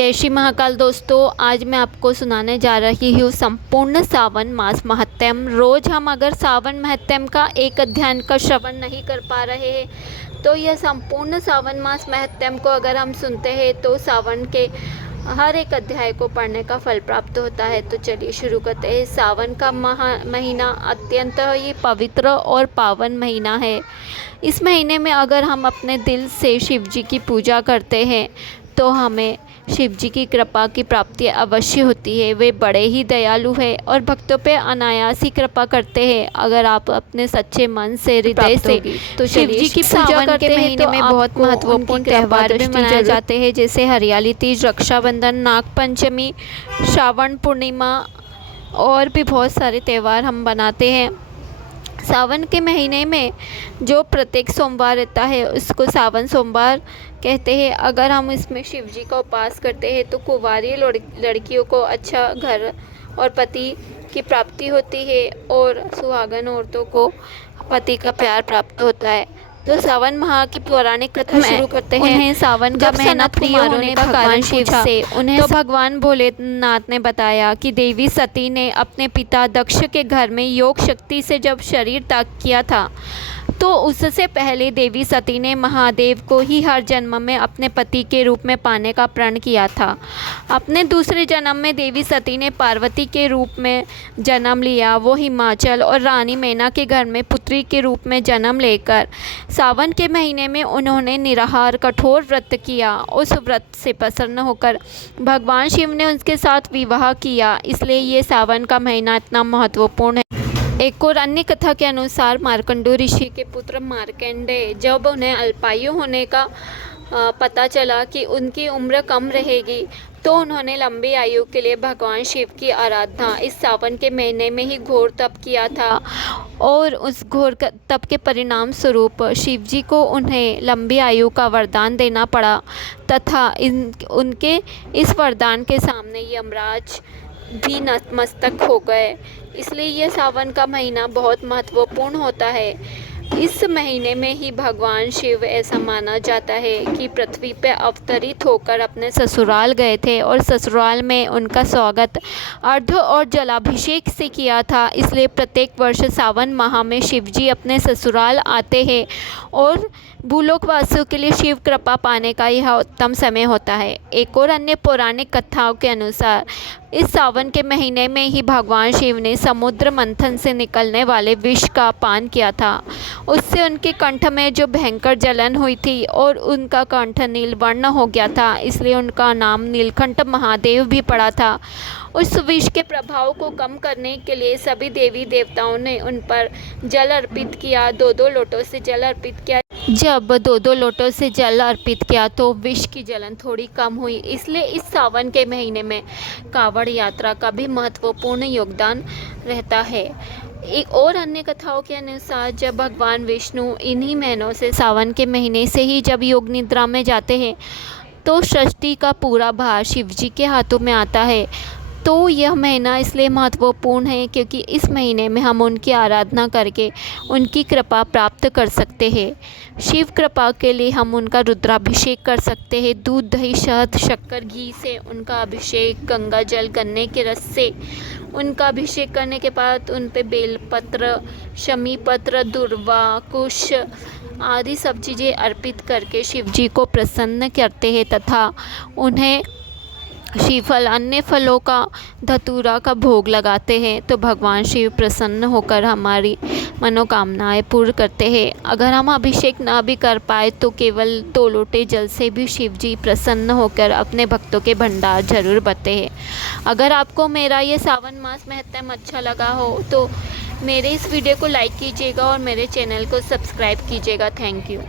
जय श्री महाकाल दोस्तों, आज मैं आपको सुनाने जा रही हूँ संपूर्ण सावन मास महात्म्य। रोज़ हम अगर सावन महात्म्य का एक अध्याय का श्रवण नहीं कर पा रहे हैं तो यह संपूर्ण सावन मास महात्म्य को अगर हम सुनते हैं तो सावन के हर एक अध्याय को पढ़ने का फल प्राप्त होता है। तो चलिए शुरू करते हैं। सावन का महीना अत्यंत ही पवित्र और पावन महीना है। इस महीने में अगर हम अपने दिल से शिव जी की पूजा करते हैं तो हमें शिव जी की कृपा की प्राप्ति अवश्य होती है। वे बड़े ही दयालु हैं और भक्तों पे अनायास ही कृपा करते हैं। अगर आप अपने सच्चे मन से हृदय से तो शिव जी की पूजा करते हैं तो में बहुत महत्वपूर्ण त्यौहार भी मनाए जाते हैं, जैसे हरियाली तीज, रक्षाबंधन, नाग पंचमी, श्रावण पूर्णिमा और भी बहुत सारे त्यौहार हम बनाते हैं। सावन के महीने में जो प्रत्येक सोमवार रहता है उसको सावन सोमवार कहते हैं। अगर हम इसमें शिव जी का उपास करते हैं तो कुंवारी लड़कियों को अच्छा घर और पति की प्राप्ति होती है और सुहागन औरतों को पति का प्यार प्राप्त होता है। तो सावन माह की पौराणिक कथा शुरू करते हैं। उन्हें सावन का महीना प्रिय होने का कारण शिव से उन्हें तो भगवान भोलेनाथ ने बताया कि देवी सती ने अपने पिता दक्ष के घर में योग शक्ति से जब शरीर त्याग किया था तो उससे पहले देवी सती ने महादेव को ही हर जन्म में अपने पति के रूप में पाने का प्रण किया था। अपने दूसरे जन्म में देवी सती ने पार्वती के रूप में जन्म लिया। वो हिमाचल और रानी मैना के घर में पुत्री के रूप में जन्म लेकर सावन के महीने में उन्होंने निराहार कठोर व्रत किया। उस व्रत से प्रसन्न होकर भगवान शिव ने उनके साथ विवाह किया, इसलिए ये सावन का महीना इतना महत्वपूर्ण है। एक और अन्य कथा के अनुसार मार्कंडू ऋषि के पुत्र मार्कंडेय जब उन्हें अल्पायु होने का पता चला कि उनकी उम्र कम रहेगी तो उन्होंने लंबी आयु के लिए भगवान शिव की आराधना इस सावन के महीने में ही घोर तप किया था और उस घोर तप के परिणाम स्वरूप शिव जी को उन्हें लंबी आयु का वरदान देना पड़ा तथा उनके इस वरदान के सामने यमराज भी नतमस्तक हो गए। इसलिए यह सावन का महीना बहुत महत्वपूर्ण होता है। इस महीने में ही भगवान शिव ऐसा माना जाता है कि पृथ्वी पर अवतरित होकर अपने ससुराल गए थे और ससुराल में उनका स्वागत अर्घ्य और जलाभिषेक से किया था। इसलिए प्रत्येक वर्ष सावन माह में शिव जी अपने ससुराल आते हैं और भूलोकवासियों के लिए शिव कृपा पाने का यह उत्तम समय होता है। एक और अन्य पौराणिक कथाओं के अनुसार इस सावन के महीने में ही भगवान शिव ने समुद्र मंथन से निकलने वाले विष का पान किया था। उससे उनके कंठ में जो भयंकर जलन हुई थी और उनका कंठ नीलवर्ण हो गया था, इसलिए उनका नाम नीलकंठ महादेव भी पड़ा था। उस विष के प्रभाव को कम करने के लिए सभी देवी देवताओं ने उन पर जल अर्पित किया। 2-2 लोटों से जल अर्पित किया। जब 2-2 लोटों से जल अर्पित किया तो विष की जलन थोड़ी कम हुई। इसलिए इस सावन के महीने में कांवड़ यात्रा का भी महत्वपूर्ण योगदान रहता है। एक और अन्य कथाओं के अनुसार जब भगवान विष्णु इन्हीं महीनों से सावन के महीने से ही जब योग निद्रा में जाते हैं तो सृष्टि का पूरा भार शिव जी के हाथों में आता है। तो यह महीना इसलिए महत्वपूर्ण है क्योंकि इस महीने में हम उनकी आराधना करके उनकी कृपा प्राप्त कर सकते हैं। शिव कृपा के लिए हम उनका रुद्राभिषेक कर सकते हैं। दूध, दही, शहद, शक्कर, घी से उनका अभिषेक, गंगा जल, गन्ने के रस से उनका अभिषेक करने के बाद उन पे बेलपत्र, शमी पत्र, दुर्वा, कुश आदि सब चीज़ें अर्पित करके शिव जी को प्रसन्न करते हैं तथा उन्हें श्रीफल, अन्य फलों का, धतूरा का भोग लगाते हैं तो भगवान शिव प्रसन्न होकर हमारी मनोकामनाएं पूर्ण करते हैं। अगर हम अभिषेक ना भी कर पाए तो केवल 2 लोटे जल से भी शिव जी प्रसन्न होकर अपने भक्तों के भंडार जरूर भरते हैं। अगर आपको मेरा ये सावन मास महात्म्य अच्छा लगा हो तो मेरे इस वीडियो को लाइक कीजिएगा और मेरे चैनल को सब्सक्राइब कीजिएगा। Thank you.